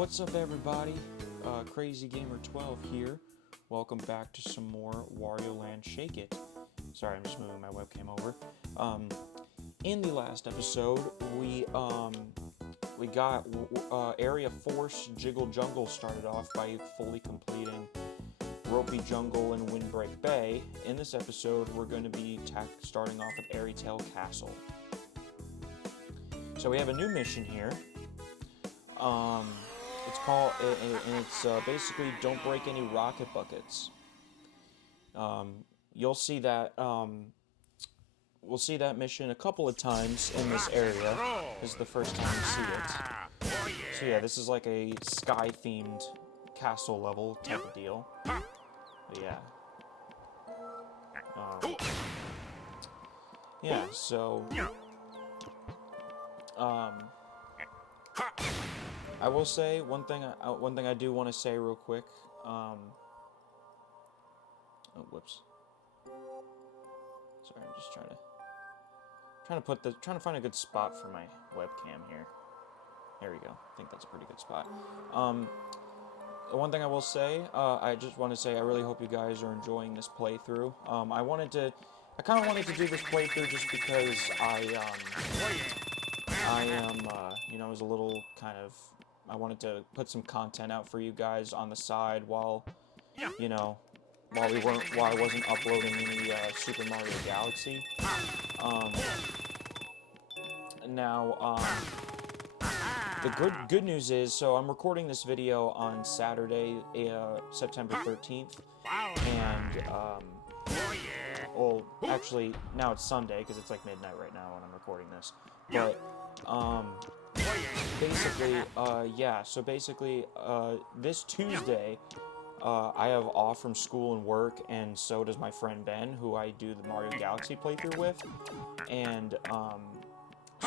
What's up, everybody? Crazy Gamer 12 here. Welcome back to some more Wario Land Shake It. Sorry, I'm just moving my webcam over. In the last episode, we got Area Force Jiggle Jungle started off by fully completing Ropey Jungle and Windbreak Bay. In this episode, we're going to be starting off with Airy Tail Castle. So we have a new mission here. It's called, and it's basically don't break any rocket buckets. You'll see that, we'll see that mission a couple of times in this area. This is the first time you see it. So yeah, this is like a sky-themed castle level type of deal. But yeah. Yeah, so... I will say one thing I do want to say real quick. Oh, whoops. Sorry, I'm just trying to find a good spot for my webcam here. There we go. I think that's a pretty good spot. One thing I will say, I just want to say I really hope you guys are enjoying this playthrough. I kind of wanted to do this playthrough just because I was a little kind of, I wanted to put some content out for you guys on the side while I wasn't uploading any Super Mario Galaxy. The good news is, so I'm recording this video on Saturday, September 13th, and well, actually now it's Sunday because it's like midnight right now when I'm recording this. But basically, this Tuesday, I have off from school and work, and so does my friend Ben, who I do the Mario Galaxy playthrough with, and,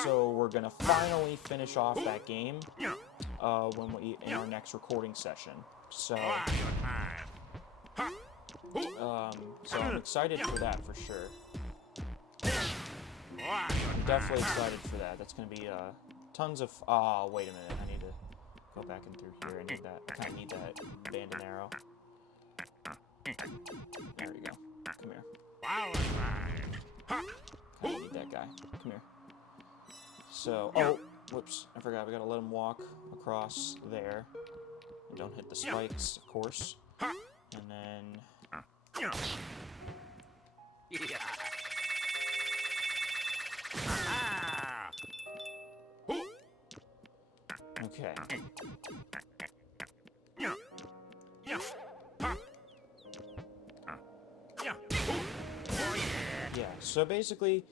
so we're gonna finally finish off that game, in our next recording session, so I'm excited for that, for sure. I'm definitely excited for that. That's gonna be, tons of, wait a minute, I need to go back in through here. I kind of need that abandoned arrow. There we go. Come here. Kind of need that guy. Come here. So, oh, whoops, I forgot, we gotta let him walk across there. And don't hit the spikes, of course. And then... Okay. Yeah, so basically,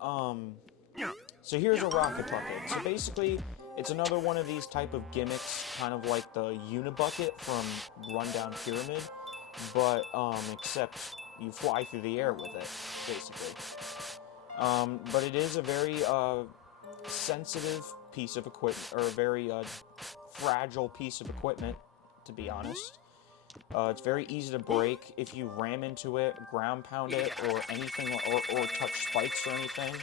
so here's a rocket bucket. So basically, it's another one of these type of gimmicks, kind of like the Unibucket from Rundown Pyramid, but, except you fly through the air with it, basically. But it is a very, sensitive piece of equipment, or a very, fragile piece of equipment, to be honest. It's very easy to break if you ram into it, ground pound it, or anything, or touch spikes or anything.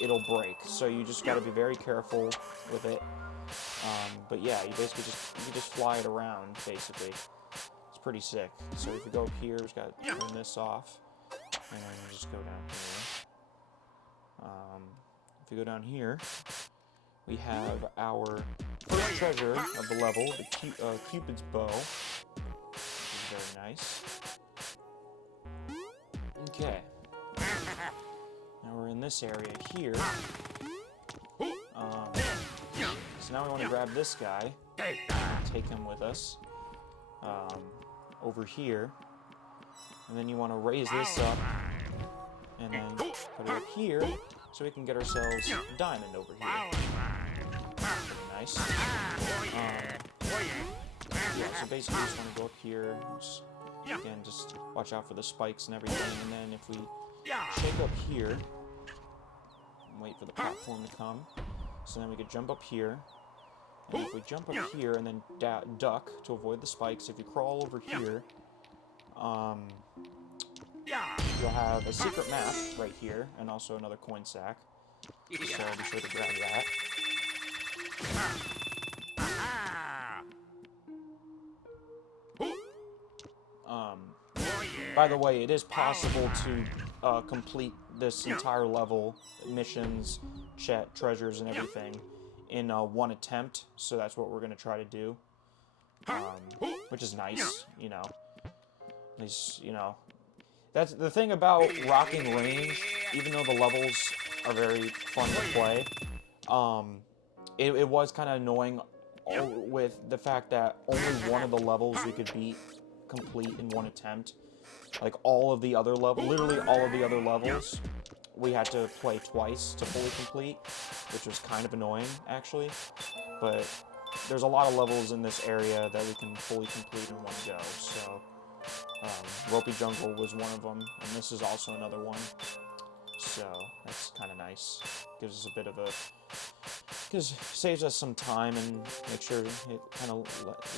It'll break, so you just gotta be very careful with it. But yeah, you basically just fly it around, basically. It's pretty sick. So if you go up here, we just gotta turn this off, and then you just go down here. If you go down here, we have our first treasure of the level, the Cupid's bow, which is very nice. Okay. Now we're in this area here. So now we want to grab this guy, take him with us, over here, and then you want to raise this up, and then put it up here, so we can get ourselves a diamond over here. Pretty nice. Yeah, so basically you just want to go up here, again, just watch out for the spikes and everything, and then if we shake up here, and wait for the platform to come, so then we could jump up here, and if we jump up here and then duck to avoid the spikes, if you crawl over here, you'll have a secret map right here, and also another coin sack, so be sure to grab that. by the way, it is possible to complete this entire level, missions, treasures, and everything in one attempt. So that's what we're gonna try to do, which is nice, you know. At least, you know, that's the thing about Rocking Range. Even though the levels are very fun to play, it was kind of annoying with the fact that only one of the levels we could complete in one attempt. Like all of the other levels, literally all of the other levels, we had to play twice to fully complete, which was kind of annoying, actually. But there's a lot of levels in this area that we can fully complete in one go, so... Ropey Jungle was one of them, and this is also another one. So, that's kind of nice. Gives us a bit of a... saves us some time and makes sure it kind of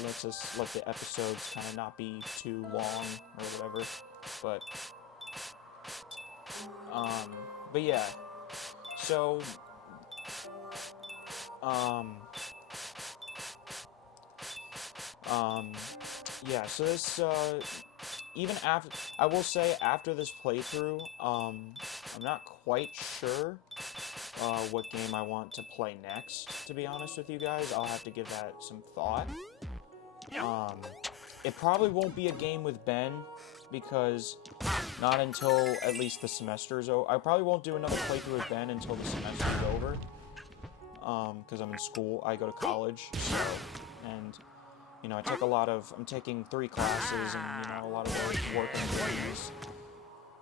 lets us let the episodes kind of not be too long or whatever. But yeah. So, yeah, so this, even after, I will say, after this playthrough, I'm not quite sure what game I want to play next, to be honest with you guys. I'll have to give that some thought. It probably won't be a game with Ben, because not until at least the semester is over. I probably won't do another playthrough with Ben until the semester is over, because I'm in school. I go to college, so, and... You know, I'm taking 3 classes and, you know, a lot of work and things.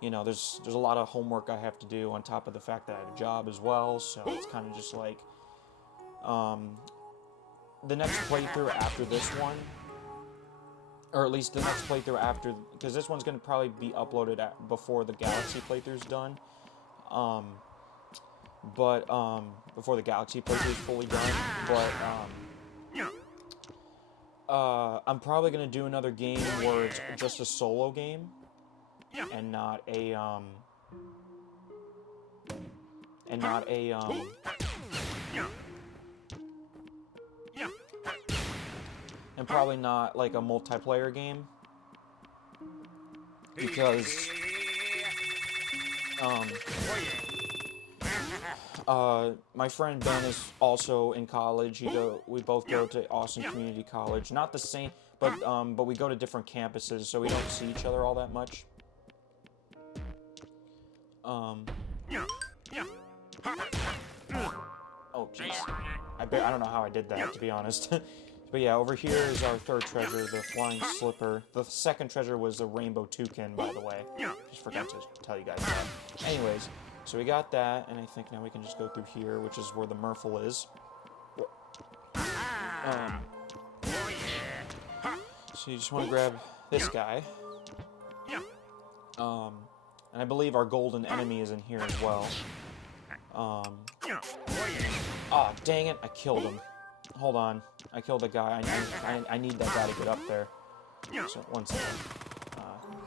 You know, there's a lot of homework I have to do on top of the fact that I have a job as well, so it's kind of just like, the next playthrough after this one, or at least the next playthrough after, because this one's going to probably be uploaded before the Galaxy playthrough's done, before the Galaxy playthrough's fully done, but, I'm probably gonna do another game where it's just a solo game, and not a, and probably not, like, a multiplayer game, because, my friend Ben is also in college. We both go to Austin Community College. Not the same, but we go to different campuses, so we don't see each other all that much. Oh, jeez. I don't know how I did that, to be honest. But yeah, over here is our third treasure, the Flying Slipper. The second treasure was the Rainbow Toucan, by the way. Just forgot to tell you guys that. Anyways, so we got that, and I think now we can just go through here, which is where the Murphle is. So you just want to grab this guy. And I believe our golden enemy is in here as well. Ah, dang it, I killed him. Hold on, I killed the guy. I need that guy to get up there. So, one second.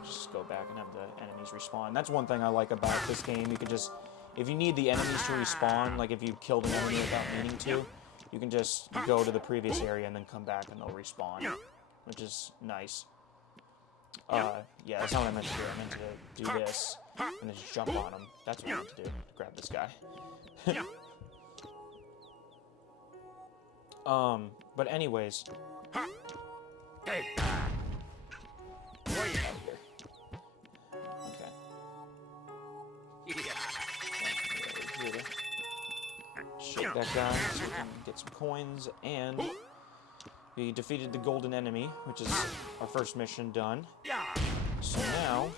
Just go back and have the enemies respawn. That's one thing I like about this game. You can just, if you need the enemies to respawn, like if you killed an enemy without meaning to, you can just go to the previous area and then come back and they'll respawn, which is nice. Yeah, that's not what I meant to do. I meant to do this and then just jump on him. That's what I meant to do, to grab this guy. But anyways. Okay. Shake that guy so we can get some coins, and we defeated the golden enemy, which is our first mission done. So now,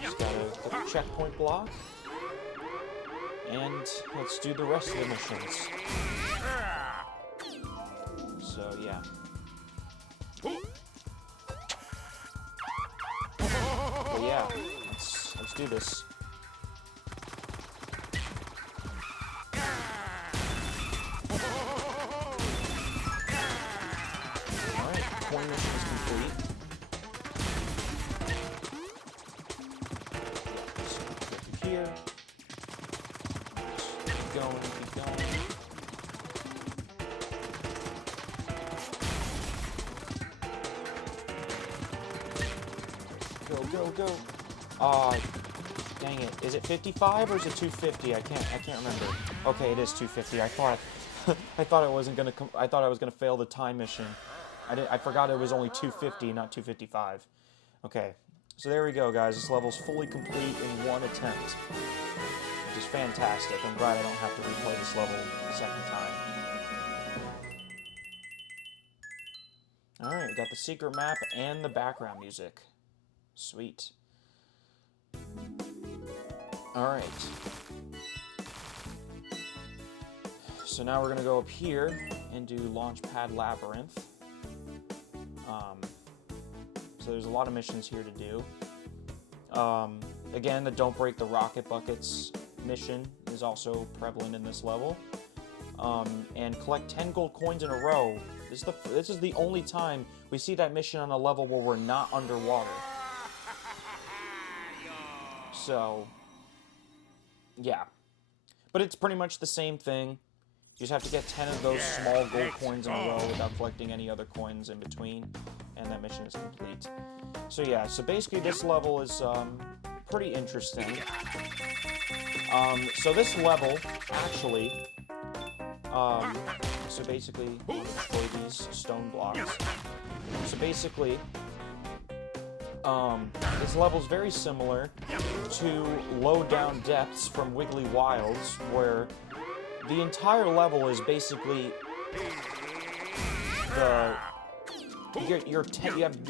just gotta put the checkpoint block, and let's do the rest of the missions. So yeah. But yeah, let's do this. Alright, coin mission is complete. Yeah, so go through here. Just keep going, keep going. go, go. Dang it. Is it 55 or is it 250? I can't remember. Okay, it is 250. I thought I thought I wasn't gonna I thought I was gonna fail the time mission. I forgot it was only 250, not 255. Okay, so there we go, guys. This level's fully complete in one attempt, which is fantastic. I'm glad I don't have to replay this level a second time. Alright, we got the secret map and the background music. Sweet. Alright. So now we're going to go up here and do Launchpad Labyrinth. So there's a lot of missions here to do. Again, the Don't Break the Rocket Buckets mission is also prevalent in this level. And collect 10 gold coins in a row. This is the only time we see that mission on a level where we're not underwater. So, yeah. But it's pretty much the same thing. You just have to get 10 of those small gold coins in a row without collecting any other coins in between, and that mission is complete. So yeah, so basically this level is pretty interesting. So this level, actually, so basically, we'll destroy these stone blocks. So basically, this level is very similar to Low Down Depths from Wiggly Wilds, where the entire level is basically you're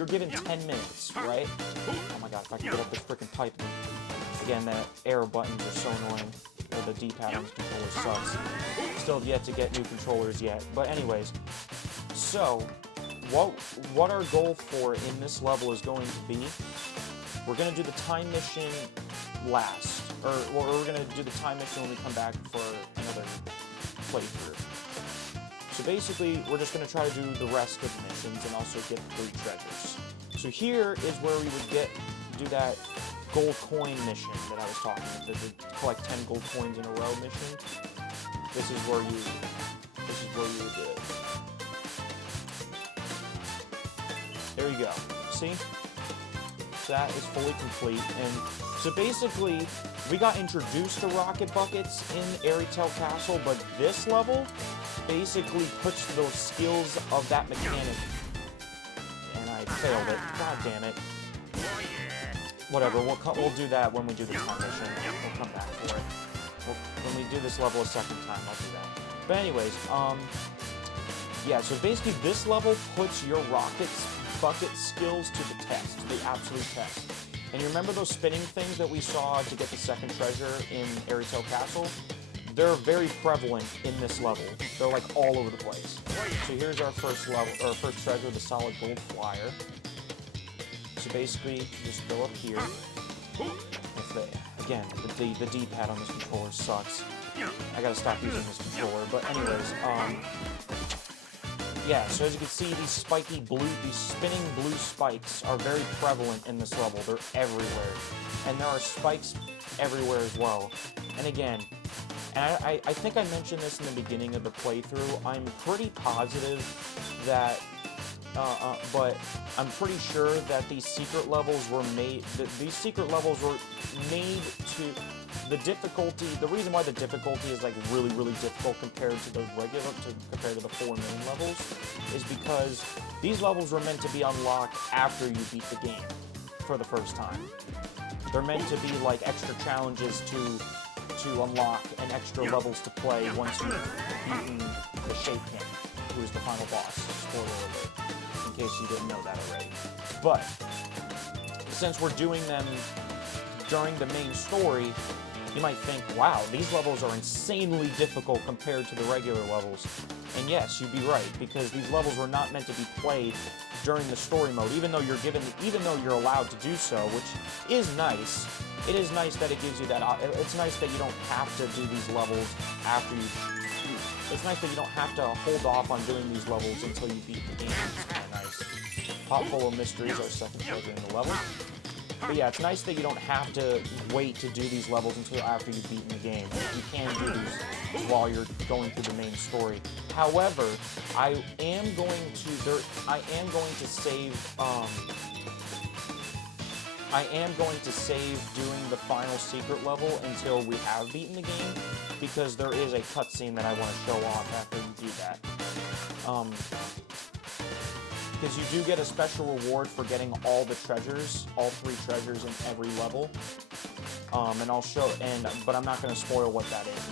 given 10 minutes, right? Oh my god, if I can get up this freaking pipe. Again, the arrow buttons are so annoying. Or the D-pad on this controller sucks. Still have yet to get new controllers yet. But anyways, so what our goal for in this level is going to be, we're going to do the time mission last. Or we're going to do the time mission when we come back for another playthrough. So basically, we're just going to try to do the rest of the missions and also get the 3 treasures. So here is where we would do that gold coin mission that I was talking about, the collect 10 gold coins in a row mission. This is where you would do it. There you go. See? That is fully complete. And so basically, we got introduced to rocket buckets in Airytail Castle, but this level basically puts those skills of that mechanic. And I failed it. God damn it. Whatever, we'll do that when we do the time mission. We'll come back for it. When we do this level a second time, I'll do that. But anyways, yeah, so basically this level puts your bucket skills to the test, to the absolute test. And you remember those spinning things that we saw to get the second treasure in Airytail Castle? They're very prevalent in this level. They're like all over the place. So here's our first level, or first treasure, the solid gold flyer. So basically, you just go up here. Again, the D-pad on this controller sucks. I gotta stop using this controller. But anyways, yeah. So as you can see, these spinning blue spikes are very prevalent in this level. They're everywhere, and there are spikes everywhere as well. And again, I think I mentioned this in the beginning of the playthrough. I'm pretty positive that. But I'm pretty sure that these secret levels were made. These secret levels were made to the difficulty. The reason why the difficulty is like really difficult compared to the compared to the 4 main levels is because these levels were meant to be unlocked after you beat the game for the first time. They're meant to be like extra challenges to unlock and extra levels to play once you've beaten the Shape King, who is the final boss. Spoiler alert. In case you didn't know that already. But since we're doing them during the main story, you might think, wow, these levels are insanely difficult compared to the regular levels. And yes, you'd be right, because these levels were not meant to be played during the story mode, even though you're allowed to do so, which is nice. It is nice that it gives you that. It's nice that you don't have to do these levels after you. It's nice that you don't have to hold off on doing these levels until you beat the game. It's kind of nice. Pot full of mysteries, our second treasure in the level. But yeah, it's nice that you don't have to wait to do these levels until after you've beaten the game. You can do these while you're going through the main story. However, I am going to save I am going to save doing the final secret level until we have beaten the game, because there is a cutscene that I want to show off after we do that. Because you do get a special reward for getting all the treasures, all 3 treasures in every level. And I'll show, but I'm not going to spoil what that is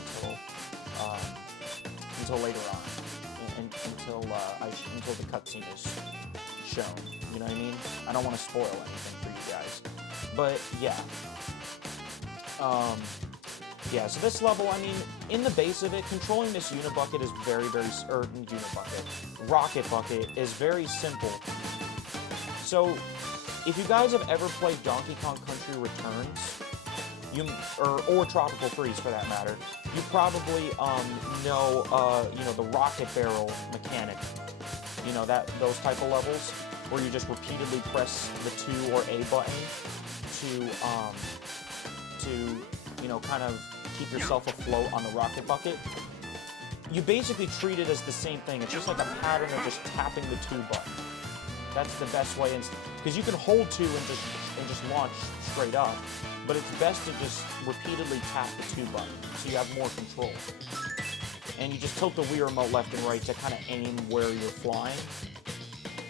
until later on, until the cutscene is shown. You know what I mean? I don't want to spoil anything for you guys. But yeah. Yeah, so this level, I mean, in the base of it, controlling this Unibucket is Rocket Bucket is very simple. So, if you guys have ever played Donkey Kong Country Returns, or Tropical Freeze for that matter, you probably know the rocket barrel mechanic. You know, those type of levels where you just repeatedly press the 2 or A button to kind of keep yourself afloat on the rocket bucket. You basically treat it as the same thing. It's just like a pattern of just tapping the 2 button. That's the best way, because you can hold 2 and just launch straight up, but it's best to just repeatedly tap the 2 button so you have more control. And you just tilt the Wii remote left and right to kind of aim where you're flying.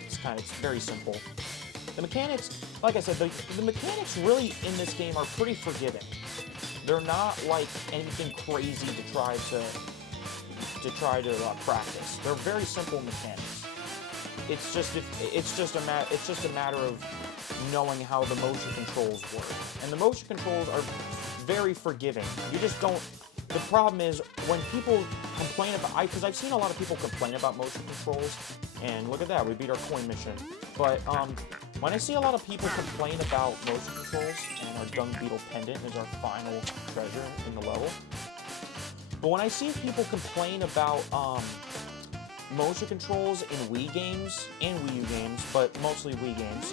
It's very simple. The mechanics, like I said, the mechanics really in this game are pretty forgiving. They're not like anything crazy to try to practice. They're very simple mechanics. It's just a matter of knowing how the motion controls work. And the motion controls are very forgiving. You just don't. The problem is when people complain about, because I've seen a lot of people complain about motion controls, and look at that, we beat our coin mission. But when I see a lot of people complain about motion controls, and our Dung Beetle pendant is our final treasure in the level. But when I see people complain about motion controls in Wii games and Wii U games, but mostly Wii games,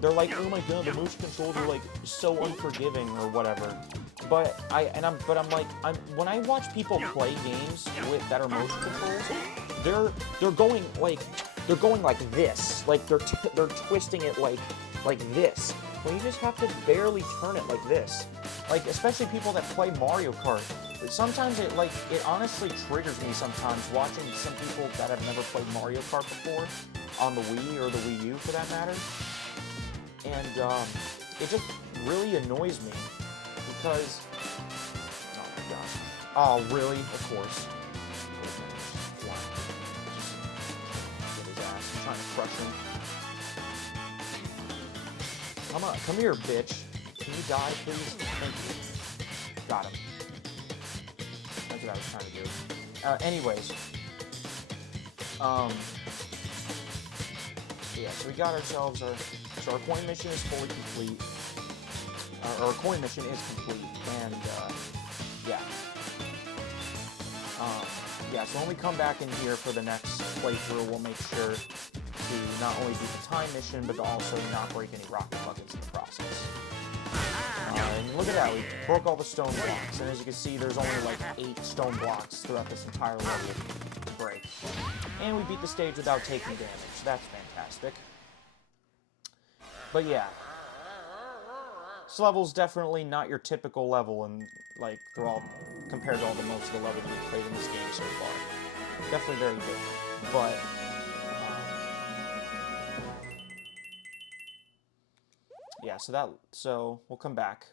they're like, oh my god, the motion controls are like so unforgiving or whatever. But when I watch people play games that are motion controls, they're going like this, like they're twisting it like this. When you just have to barely turn it like this. Like, especially people that play Mario Kart. Sometimes it honestly triggers me sometimes watching some people that have never played Mario Kart before on the Wii or the Wii U for that matter. And it just really annoys me because, oh my gosh. Oh, really? Of course. Get his ass. I'm trying to crush him. Come here, bitch. Can you die, please? Thank you. Got him. That's what I was trying to do. Anyways. Yeah, so we got ourselves our coin mission is fully complete. Our coin mission is complete, and, yeah. Yeah, so when we come back in here for the next playthrough, we'll make sure to not only do the time mission, but to also not break any rocket buckets in the process. And look at that, we broke all the stone blocks, and as you can see, there's only like 8 stone blocks throughout this entire level to break. And we beat the stage without taking damage. That's fantastic. But yeah, this level's definitely not your typical level, and like they're all compared to most of the levels we've played in this game so far. Definitely very different, but yeah. So we'll come back.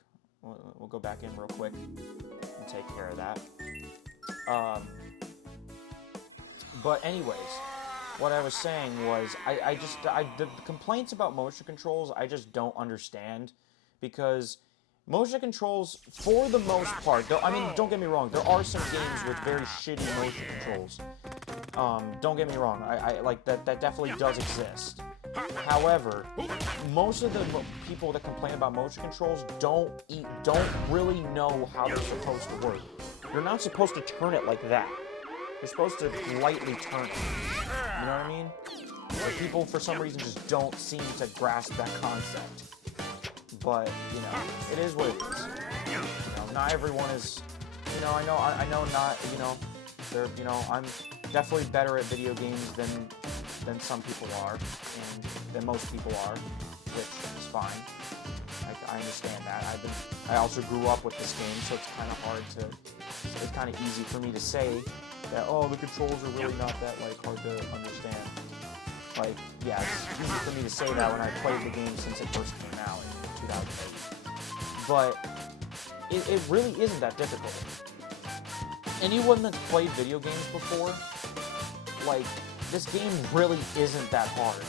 We'll go back in real quick and take care of that. But anyways, what I was saying was, the complaints about motion controls, I just don't understand, because motion controls, for the most part, I mean, don't get me wrong, there are some games with very shitty motion controls. Don't get me wrong, I like that definitely does exist. However, most of the people that complain about motion controls don't really know how they're supposed to work. You're not supposed to turn it like that. You're supposed to lightly turn it. You know what I mean? But people, for some reason, just don't seem to grasp that concept. But, you know, it is what it is. You know, not everyone is, you know, I know not, you know, I'm definitely better at video games than some people are, and than most people are, which is fine. I understand that. I also grew up with this game, so it's kind of easy for me to say that, oh, the controls are really not that, like, hard to understand. Like, yeah, it's easy for me to say that when I played the game since it first came out in 2008. But it really isn't that difficult. Anyone that's played video games before, like, this game really isn't that hard.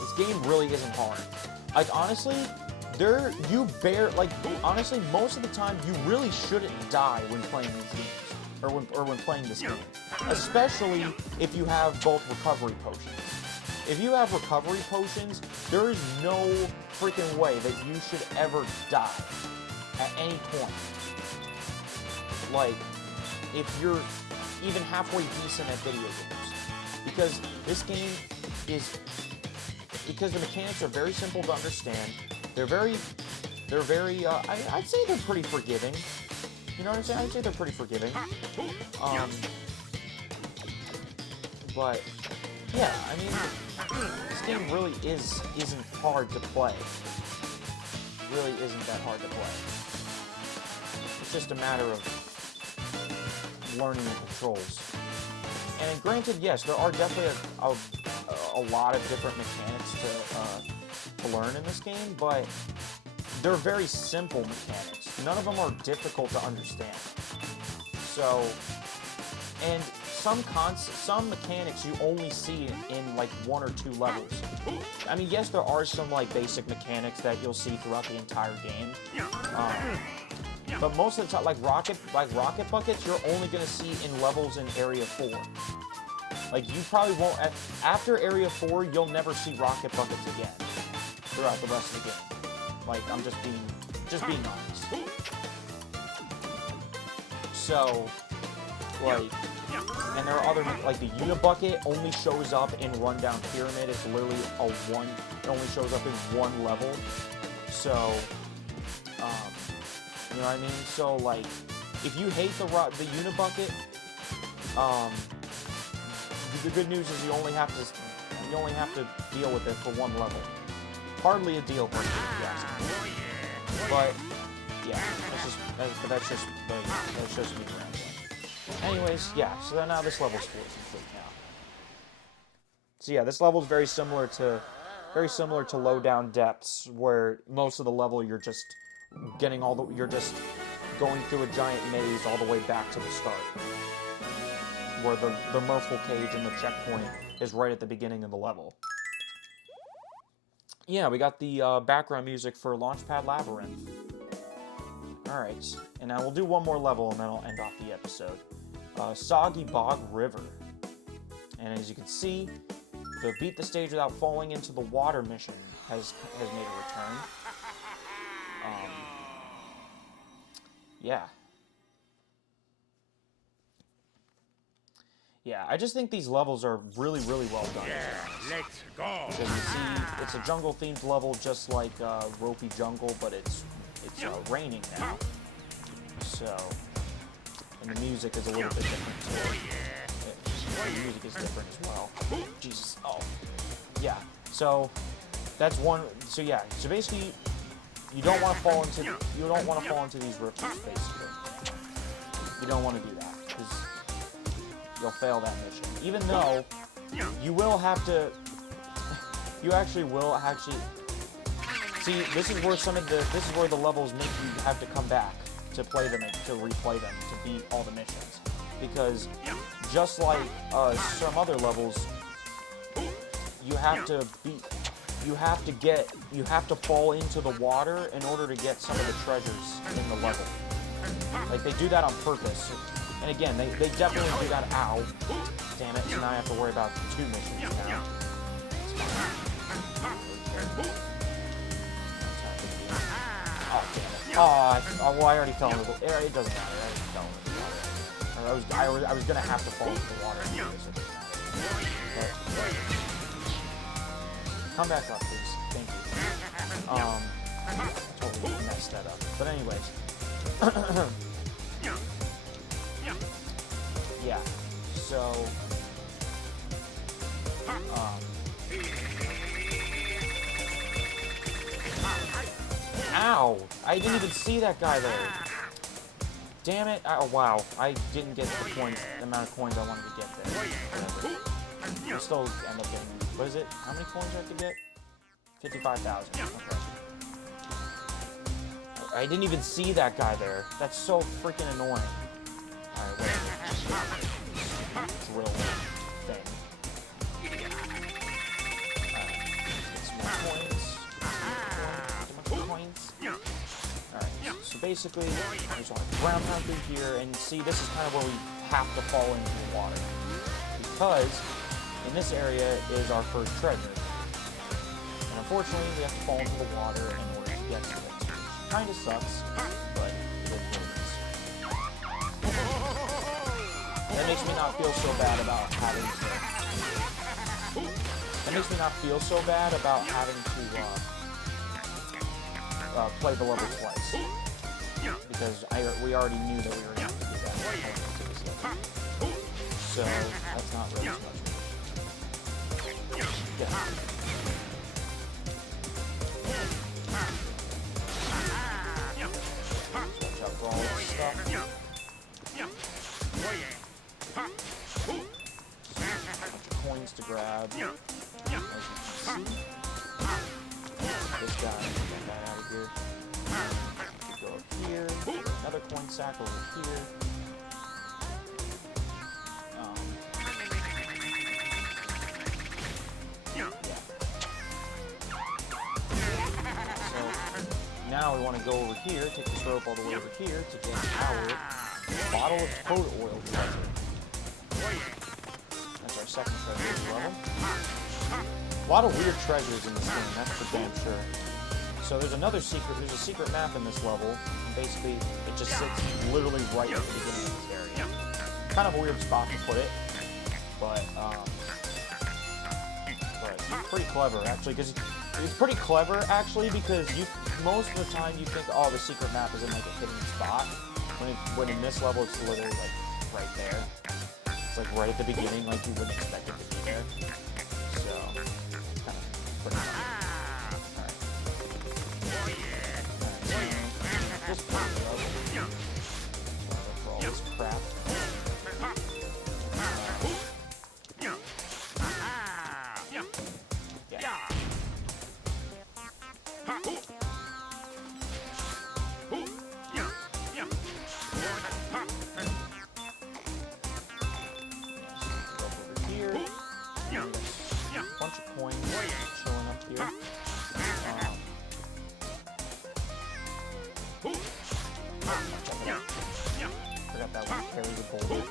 This game really isn't hard. Like, honestly, honestly, most of the time, you really shouldn't die when playing these games. Or when playing this game. Especially if you have both recovery potions. If you have recovery potions, there is no freaking way that you should ever die at any point. Like, if you're even halfway decent at video games. Because this game is... Because the mechanics are very simple to understand. They're very, I'd say they're pretty forgiving. You know what I'm saying? I'd say they're pretty forgiving. But, yeah, I mean, this game really isn't hard to play. It really isn't that hard to play. It's just a matter of learning the controls. And granted, yes, there are definitely a lot of different mechanics to learn in this game, but they're very simple mechanics. None of them are difficult to understand. So, and some mechanics you only see in like 1 or 2 levels. I mean, yes, there are some like basic mechanics that you'll see throughout the entire game. But most of the time, like rocket buckets, you're only gonna see in levels in Area 4. Like, you probably won't, after Area 4, you'll never see rocket buckets again throughout the rest of the game. Like, I'm just being honest. So, like, and there are other, like, the Unibucket only shows up in Rundown Pyramid. It's literally it only shows up in 1 level. So, you know what I mean? So, like, if you hate the Unibucket, the good news is you only have to deal with it for 1 level. Hardly a deal breaker, if you ask me. But yeah, that's just me rambling. Anyways, yeah. So now this level's fully complete now. So yeah, this level is very similar to Low Down Depths, where most of the level you're just going through a giant maze all the way back to the start, where the Merfolk cage and the checkpoint is right at the beginning of the level. Yeah, we got the background music for Launchpad Labyrinth. Alright, and now we'll do one more level and then I'll end off the episode. Soggy Bog River. And as you can see, the Beat the Stage Without Falling into the Water mission has made a return. Yeah. Yeah, I just think these levels are really, really well done. Yeah, let's go. So you see, it's a jungle-themed level, just like Ropey Jungle, but it's raining now. So, and the music is a little bit different too. The music is different as well. Jesus. Oh. Yeah. So that's one. So yeah. So basically, you don't want to fall into these rifts. Basically, you don't want to do that because you'll fail that mission. Even though you will have to. You actually will see. This is where the levels make you have to come back to play them, to replay them, to beat all the missions, because just like some other levels, you have to fall into the water in order to get some of the treasures in the level. Like, they do that on purpose. And again, they definitely do that. Ow. Damn it, so now I have to worry about 2 missions now. Oh, damn it. Oh, well, I already fell into the water. It doesn't matter. I already fell into the water. I was gonna have to fall into the water anyway, so it doesn't matter. But, come back up, please. Thank you. Totally messed that up. But anyways. Yeah. So, Ow! I didn't even see that guy there. Damn it. Oh, wow. I didn't get the coins, the amount of coins I wanted to get there. Whatever. I still end up getting, what is it? How many coins do I have to get? 55,000. Okay. I didn't even see that guy there. That's so freaking annoying. Alright, whatever. Drill thing. Get some more coins. Alright, so basically, I just want to ground pound through here, and see, this is kind of where we have to fall into the water. Because in this area is our first treasure. And unfortunately, we have to fall into the water in order to get to it. Kinda sucks, but it is what it is. That makes me not feel so bad about having to... That makes me not feel so bad about having to, play the level twice. Because we already knew that we were going to do that. So, that's not really much. Yeah. Watch out for all this stuff. Coins to grab. As you can see. This guy, get that out of here. Go up here. Another coin sack over here. Now we want to go over here, take this rope all the way over here to get our bottle of toad oil treasure. That's our second treasure as well. A lot of weird treasures in this game, that's for damn sure. So there's another secret, there's a secret map in this level, and basically it just sits literally right at the beginning of this area. Kind of a weird spot to put it, but it's pretty clever actually, because it's pretty clever actually, because most of the time you think, oh, the secret map is in like a hidden spot, when in this level it's literally like right there. It's like right at the beginning, like you wouldn't expect it to be there. So, kind of pretty fun. Alright. This part of the level. For all this crap. Bunch of coins chilling up here. Forgot that one carries a boulder.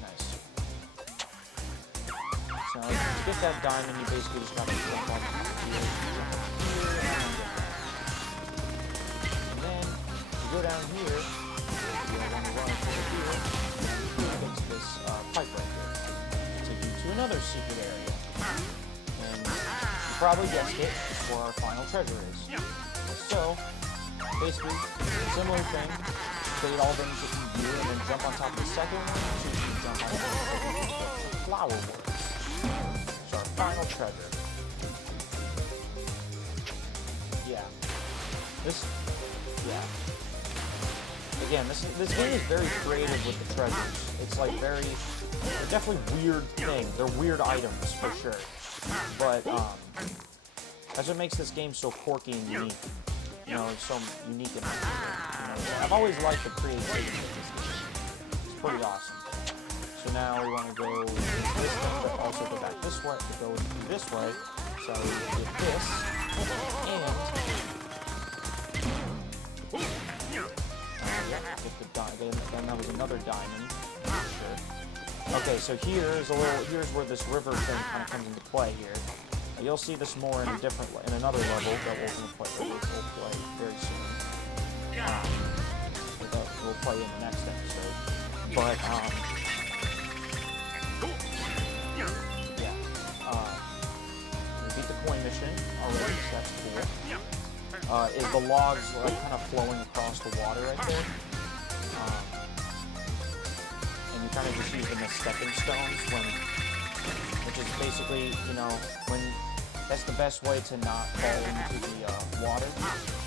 Nice. So to get that diamond, you basically just gotta jump on here, and then you go down here. You want to run over here. Fix this pipe right here. To another secret area. And you probably guessed it, it's where our final treasure is. So, basically, similar thing. Create all them that you do, and then jump on top of the second one, so you can jump on top of the flower works. It's our final treasure. Yeah. Again, this game is very creative with the treasures. It's like they're definitely weird things. They're weird items for sure. But that's what makes this game so quirky and unique. You know, it's so unique and I've always liked the creativity of this game. It's pretty awesome. So now we want to go this way, but also go back this way, to go this way. So we get this, get the diamond. Then that was another diamond. Sure. Okay, so here's where this river thing kind of comes into play here. You'll see this more in another level that we'll play very soon. We'll play in the next episode. But we beat the coin mission already, so that's cool. Is the logs like kind of flowing across the water right there? And you kind of just use them as stepping stones when which is basically, you know, when that's the best way to not fall into the water.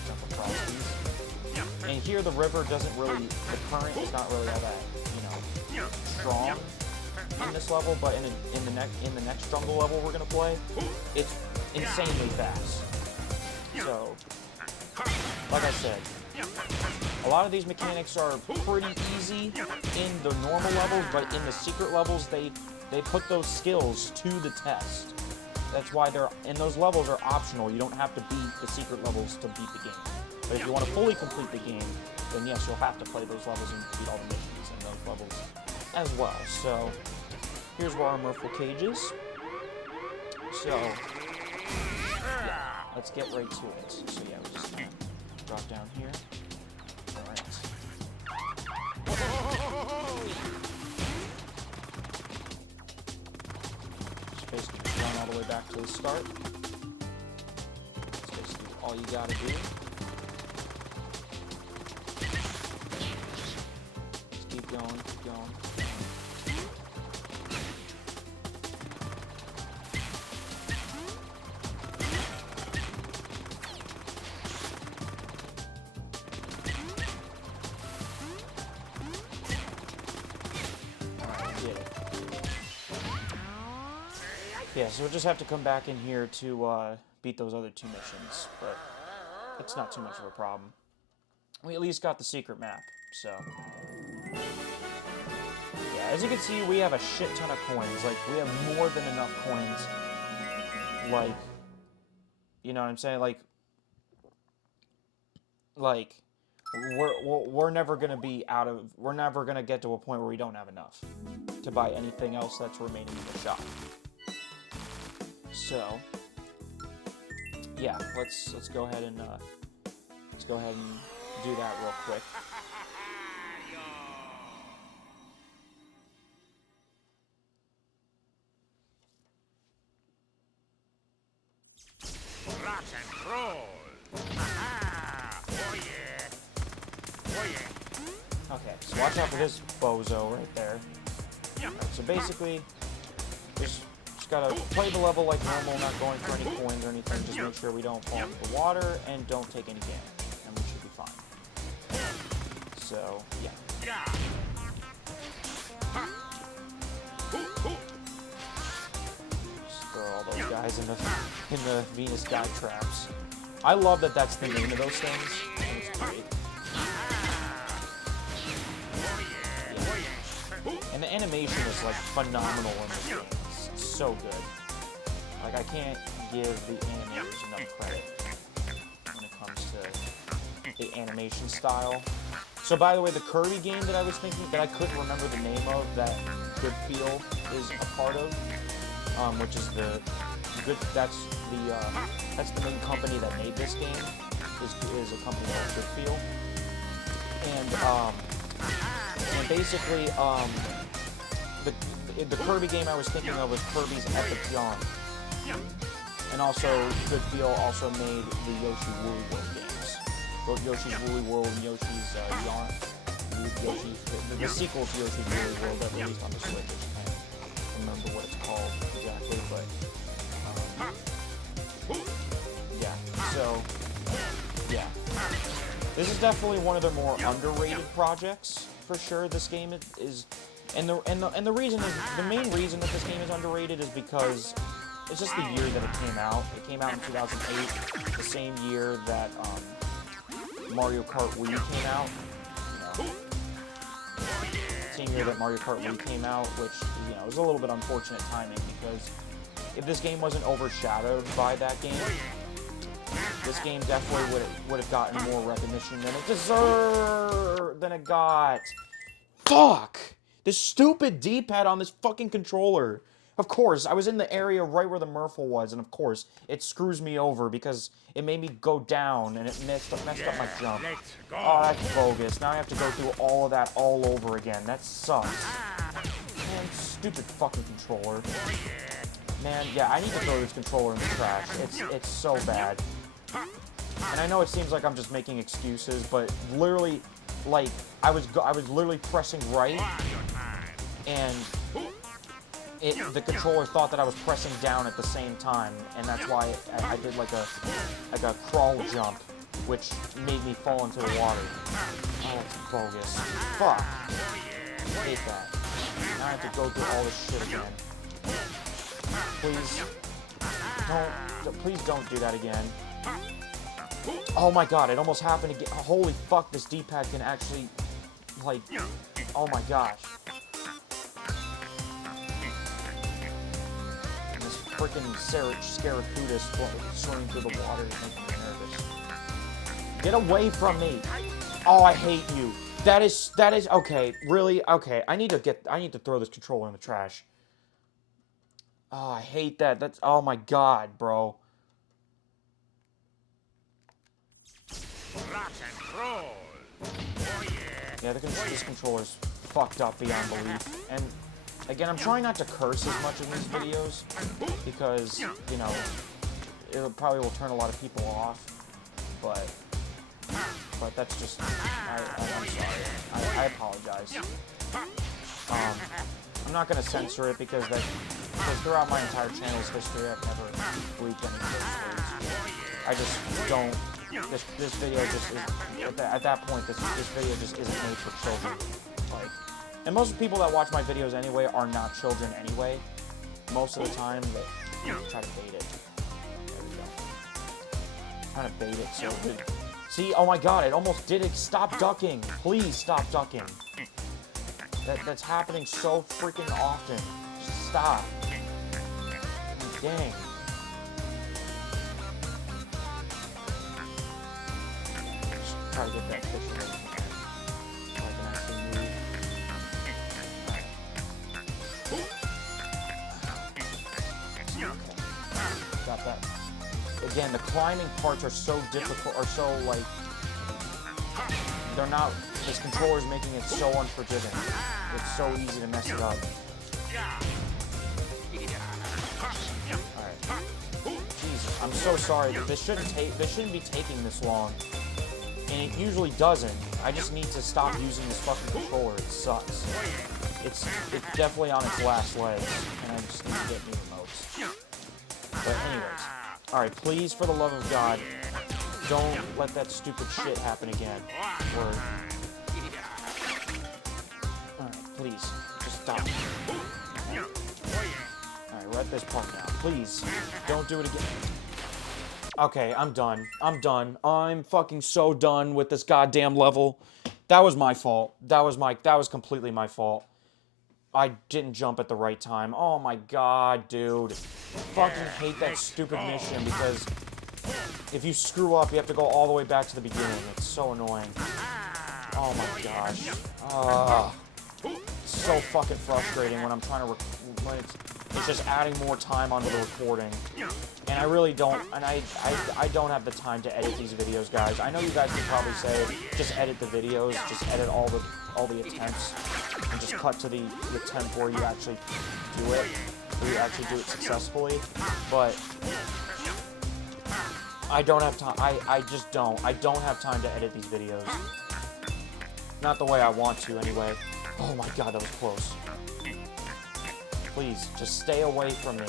Jump across these. And here the river doesn't really, the current is not really all that, you know, strong in this level, but in the next jungle level we're gonna play, it's insanely fast. So, like I said, a lot of these mechanics are pretty easy in the normal levels, but in the secret levels, they put those skills to the test. That's why those levels are optional. You don't have to beat the secret levels to beat the game. But if you want to fully complete the game, then yes, you'll have to play those levels and beat all the missions in those levels as well. So, here's where our Merfolk cage is. So, yeah, let's get right to it. So yeah, we're just gonna drop down here. Alright. Just basically just run all the way back to the start. That's basically all you gotta do. Just keep going, keep going. Yeah, so we'll just have to come back in here to beat those other two missions, but it's not too much of a problem. We at least got the secret map, so... Yeah, as you can see, we have a shit ton of coins. Like, we have more than enough coins. Like, you know what I'm saying? Like, we're never gonna be out of... We're never gonna get to a point where we don't have enough to buy anything else that's remaining in the shop. So, yeah, let's go ahead and do that real quick. Rock and roll. Oh yeah. Oh yeah. Okay, so watch out for this bozo right there. Right, so basically, just gotta play the level like normal, not going for any coins or anything. Just make sure we don't fall into the water and don't take any damage, and we should be fine. So, yeah. Just throw all those guys in the Venus guy traps. I love that that's the name of those things. It's great. Yeah. And the animation is like phenomenal in this game. So good. Like, I can't give the animators enough credit when it comes to the animation style. So, by the way, the Kirby game that I was thinking, that I couldn't remember the name of, that Good Feel is a part of, which is that's the main company that made this game, is a company called Good Feel. And basically, the Kirby game I was thinking of was Kirby's Epic Yarn. And also, Good Feel also made the Yoshi Woolly World games. Both Yoshi's Woolly World and Yoshi's Yarn. The sequel to Yoshi's Woolly World that released on the Switch. I can't remember what it's called exactly, but... yeah, so... yeah. This is definitely one of their more underrated projects, for sure. This game is... And the reason is, the main reason that this game is underrated is because it's just the year that it came out. It came out in 2008, the same year that Mario Kart Wii came out. You know, same year that Mario Kart Wii came out, which, you know, was a little bit unfortunate timing, because if this game wasn't overshadowed by that game, this game definitely would have gotten more recognition than it deserved, than it got. Fuck! This stupid D-pad on this fucking controller. Of course, I was in the area right where the Merfolk was, and of course, it screws me over because it made me go down, and it messed up my jump. Oh, that's bogus. Now I have to go through all of that all over again. That sucks. Man, stupid fucking controller. Man, yeah, I need to throw this controller in the trash. It's so bad. And I know it seems like I'm just making excuses, but literally, like, I was literally pressing right, and the controller thought that I was pressing down at the same time, and that's why I did like a crawl jump, which made me fall into the water. Oh, it's bogus. Fuck. I hate that. Now I have to go through all this shit again. Please don't do that again. Oh my god, it almost happened again. Holy fuck, this D-pad can actually, like, oh my gosh. And this freaking Scarracuda swimming through the water is making me nervous. Get away from me! Oh, I hate you. That is, okay, really? Okay, I need to throw this controller in the trash. Oh, I hate that. Oh my god, bro. Rock and roll. Oh yeah. Yeah, this controller's fucked up beyond belief. And again, I'm trying not to curse as much in these videos because, you know, it probably will turn a lot of people off. But that's just, I'm sorry. I apologize. I'm not gonna censor it because throughout my entire channel's history, I've never bleeped any of those words. I just don't. This video just is at that point. This video just isn't made for children. Like, and most people that watch my videos anyway are not children anyway. Most of the time, they try to bait it. There we go. Trying to bait it so good. See, oh my god, it almost did it. Stop ducking. Please stop ducking. That's happening so freaking often. Just stop. Dang. Just try to get that fish away from there. So I can actually move. Okay. Got that. Again, the climbing parts are so difficult, like, they're not, this controller's making it so unforgiving. It's so easy to mess it up. Alright. Jesus, I'm so sorry. This shouldn't be taking this long. And it usually doesn't. I just need to stop using this fucking controller. It sucks. It's definitely on its last legs, and I just need to get new remotes. But anyways. Alright, please, for the love of God, don't let that stupid shit happen again. Or... Alright, please, just stop. Alright, we're at this part now. Please, don't do it again. Okay, I'm done. I'm done. I'm fucking so done with this goddamn level. That was my fault. That was completely my fault. I didn't jump at the right time. Oh my god, dude. Fucking hate that stupid mission because if you screw up, you have to go all the way back to the beginning. It's so annoying. Oh my gosh. It's so fucking frustrating when I'm trying to when it's just adding more time onto the recording. And I really don't, and I don't have the time to edit these videos, guys. I know you guys can probably say, just edit the videos, just edit all the attempts, and just cut to the attempt where you actually do it, where you actually do it successfully. But I don't have time. I just don't. I don't have time to edit these videos. Not the way I want to, anyway. Oh my god, that was close. Please, just stay away from me.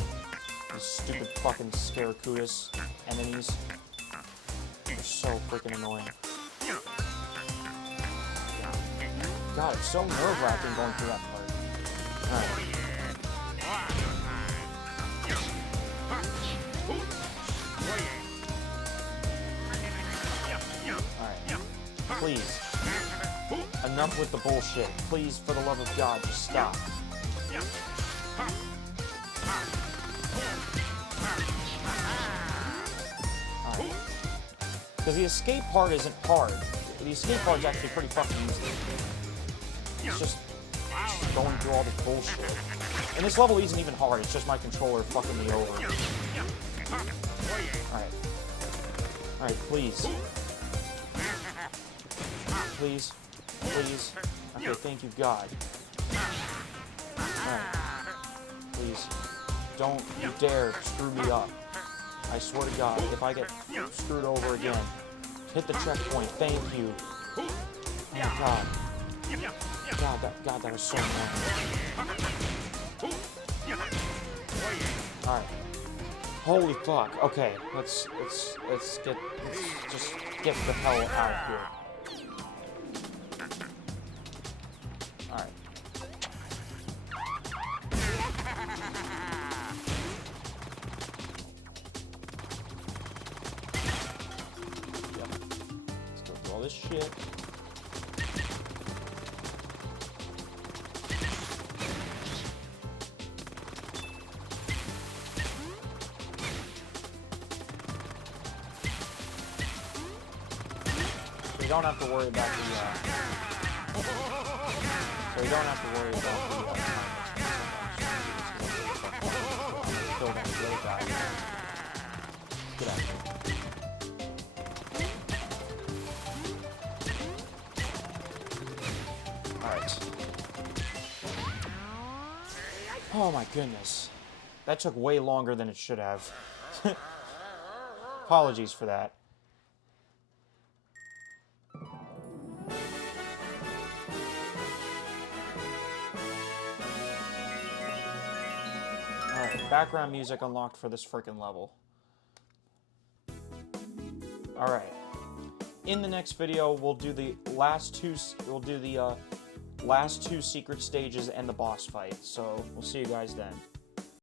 These stupid fucking Scarracuda enemies. They're so freaking annoying. God, it's so nerve-wracking going through that part. Alright. Alright. Please. Enough with the bullshit. Please, for the love of God, just stop. Alright. Because the escape part isn't hard. The escape part's actually pretty fucking easy. It's just going through all this bullshit. And this level isn't even hard, it's just my controller fucking me over. Alright. Alright, please. Please. Please. Okay, thank you, God. Alright. Please. Don't you dare screw me up. I swear to God, if I get screwed over again, hit the checkpoint. Thank you. Oh my God. God, that was so annoying. Alright. Holy fuck. Okay, let's just get the hell out of here. Alright. Yep. Let's go through all this shit. You don't have to worry about the, so you don't have to worry about the, still gonna really die. Get out of here. Alright. Oh my goodness. That took way longer than it should have. Apologies for that. Alright, background music unlocked for this frickin' level. Alright. In the next video, we'll do the last two secret stages and the boss fight. So, we'll see you guys then.